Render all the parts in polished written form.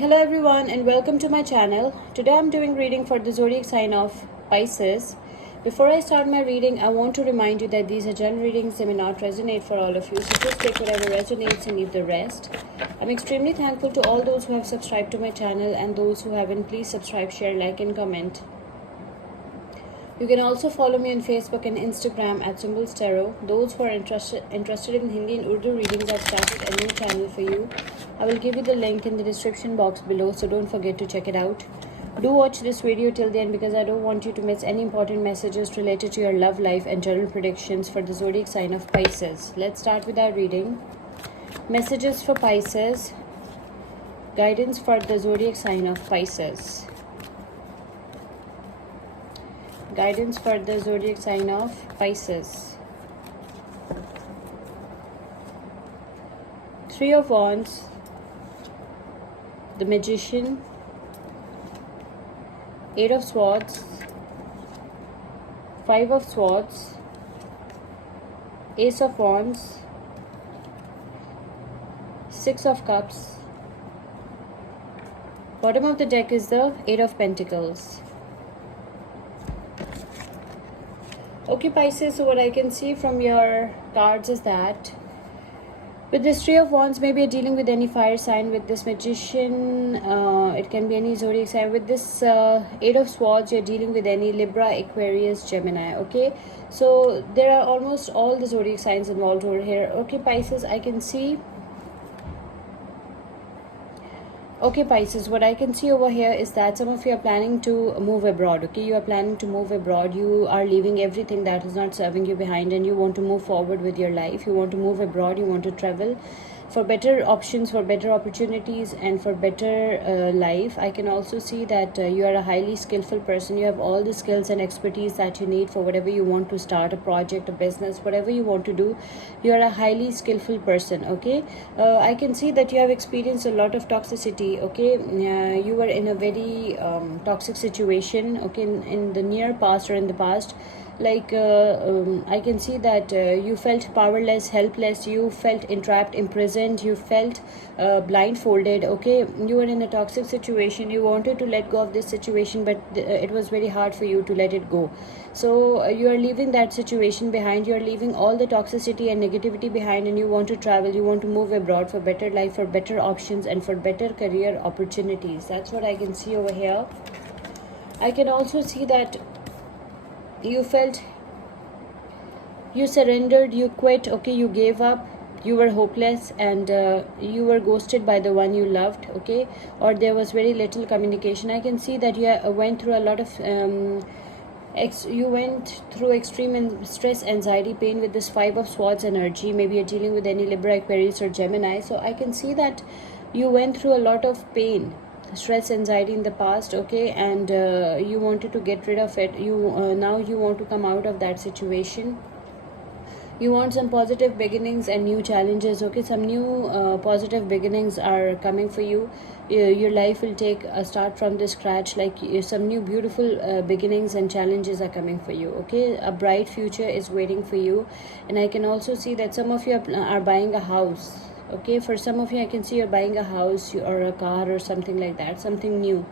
Hello everyone and welcome to my channel. Today I'm doing reading for the zodiac sign of Pisces. Before I start my reading, I want to remind you that these are general readings. They may not resonate for all of you, so just take whatever resonates and leave the rest. I'm extremely thankful to all those who have subscribed to my channel, and those who haven't, please subscribe, share, like and comment. You can also follow me on Facebook and Instagram at Symbols Tarot. Those who are interested in Hindi and Urdu readings, I've started a new channel for you. I will give you the link in the description box below, so don't forget to check it out. Do watch this video till the end because I don't want you to miss any important messages related to your love life and general predictions for the zodiac sign of Pisces. Let's start with our reading. Messages for Pisces. Guidance for the zodiac sign of Pisces. Guidance for the zodiac sign of Pisces. Three of Wands, the Magician, Eight of Swords, Five of Swords, Ace of Wands, Six of Cups. Bottom of the deck is the Eight of Pentacles. Okay, Pisces, so what I can see from your cards is that with this Three of Wands, maybe you're dealing with any fire sign. With this Magician, it can be any zodiac sign. With this Eight of Swords, you're dealing with any Libra, Aquarius, Gemini. Okay, so there are almost all the zodiac signs involved over here. Okay, Pisces, I can see. Okay, Pisces, what I can see over here is that some of you are planning to move abroad. Okay, you are planning to move abroad. You are leaving everything that is not serving you behind, and you want to move forward with your life. You want to move abroad. You want to travel for better options, for better opportunities, and for better life. I can also see that you are a highly skillful person. You have all the skills and expertise that you need for whatever you want to start, a project, a business, whatever you want to do. You are a highly skillful person. Okay, I can see that you have experienced a lot of toxicity. Okay, you were in a very toxic situation. Okay, in the near past or in the past. Like I can see that you felt powerless, helpless, you felt entrapped, imprisoned, you felt blindfolded. Okay, you were in a toxic situation. You wanted to let go of this situation, but it was very hard for you to let it go. So you are leaving that situation behind. You are leaving all the toxicity and negativity behind, and you want to travel. You want to move abroad for better life, for better options, and for better career opportunities. That's what I can see over here. I can also see that you felt, you surrendered, you quit. Okay, you gave up, you were hopeless, and you were ghosted by the one you loved. Okay, or there was very little communication. I can see that you went through a lot of you went through extreme stress, anxiety, pain with this Five of Swords energy. Maybe you're dealing with any Libra, Aquarius or Gemini. So I can see that you went through a lot of pain, stress, anxiety in the past. Okay, and you wanted to get rid of it. You now you want to come out of that situation. You want some positive beginnings and new challenges. Okay, some new positive beginnings are coming for you. Your life will take a start from the scratch. Like some new beautiful beginnings and challenges are coming for you. Okay, a bright future is waiting for you. And I can also see that some of you are buying a house. Okay, for some of you I can see you're buying a house or a car or something like that, something new.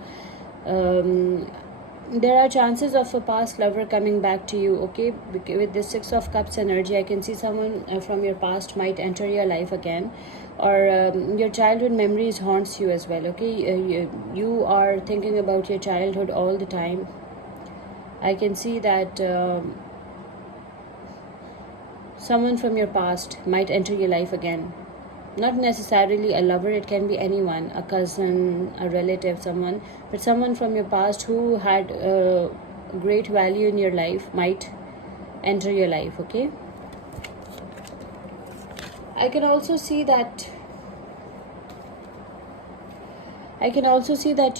There are chances of a past lover coming back to you. Okay, with the Six of Cups energy, I can see someone from your past might enter your life again, or your childhood memories haunts you as well. Okay, you are thinking about your childhood all the time. I can see that someone from your past might enter your life again. Not necessarily a lover, it can be anyone, a cousin, a relative, someone, but someone from your past who had great value in your life might enter your life. Okay, I can also see that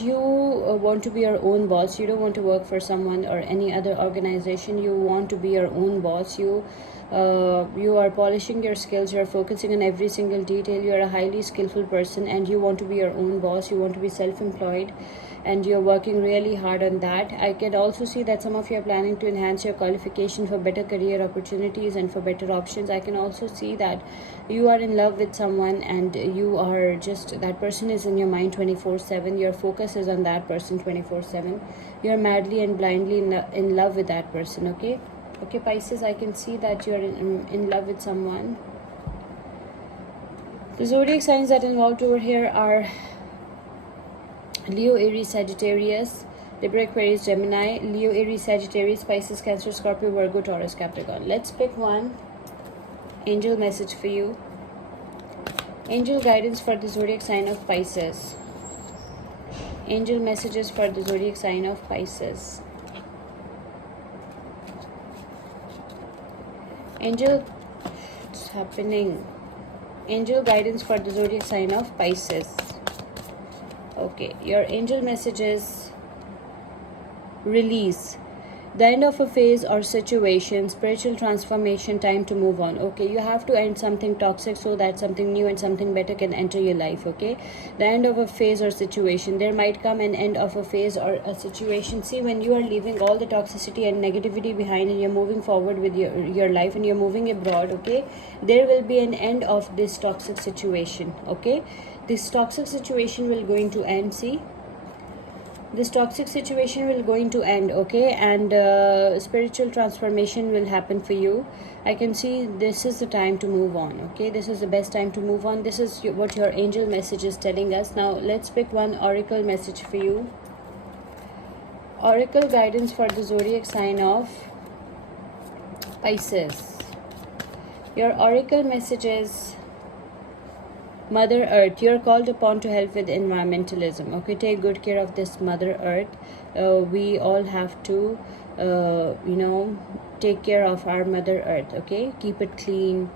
you want to be your own boss. You don't want to work for someone or any other organization. You want to be your own boss. You You are polishing your skills, you are focusing on every single detail, you are a highly skillful person and you want to be your own boss, you want to be self-employed, and you're working really hard on that. I can also see that some of you are planning to enhance your qualification for better career opportunities and for better options. I can also see that you are in love with someone and you are just, that person is in your mind 24/7. Your focus is on that person 24/7. You're madly and blindly in love with that person. Okay, Pisces, I can see that you're in love with someone. The zodiac signs that involved over here are Leo, Aries, Sagittarius, Libra, Aquarius, Gemini, Leo, Aries, Sagittarius, Pisces, Cancer, Scorpio, Virgo, Taurus, Capricorn. Let's pick one angel message for you. Angel guidance for the zodiac sign of Pisces. Angel messages for the zodiac sign of Pisces. Angel, what's happening? Angel guidance for the zodiac sign of Pisces. Okay, your angel message is release, the end of a phase or situation, spiritual transformation, time to move on. Okay, you have to end something toxic so that something new and something better can enter your life. Okay, the end of a phase or situation. There might come an end of a phase or a situation. See, when you are leaving all the toxicity and negativity behind and you're moving forward with your life and you're moving abroad, okay, there will be an end of this toxic situation. Okay, this toxic situation will going to end. See, this toxic situation will going to end. Okay, and spiritual transformation will happen for you. I can see this is the time to move on. Okay, this is the best time to move on. This is what your angel message is telling us. Now let's pick one oracle message for you. Oracle guidance for the zodiac sign of Pisces. Your oracle message is Mother Earth. You're called upon to help with environmentalism. Okay, take good care of this Mother Earth. We all have to, take care of our Mother Earth. Okay, keep it clean.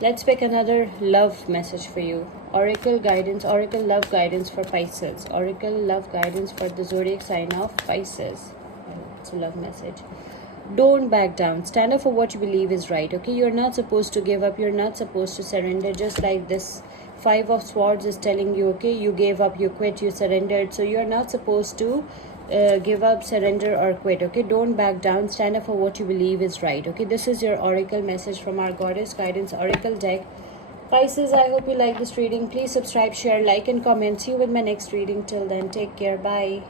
Let's pick another love message for you. Oracle guidance, oracle love guidance for Pisces. Oracle love guidance for the zodiac sign of Pisces. It's a love message. Don't back down. Stand up for what you believe is right. Okay, you're not supposed to give up. You're not supposed to surrender. Just like this Five of Swords is telling you, okay, you gave up, you quit, you surrendered. So you're not supposed to give up, surrender, or quit. Okay, don't back down. Stand up for what you believe is right. Okay, this is your oracle message from our Goddess Guidance Oracle deck. Pisces, I hope you like this reading. Please subscribe, share, like, and comment. See you with my next reading. Till then, take care. Bye.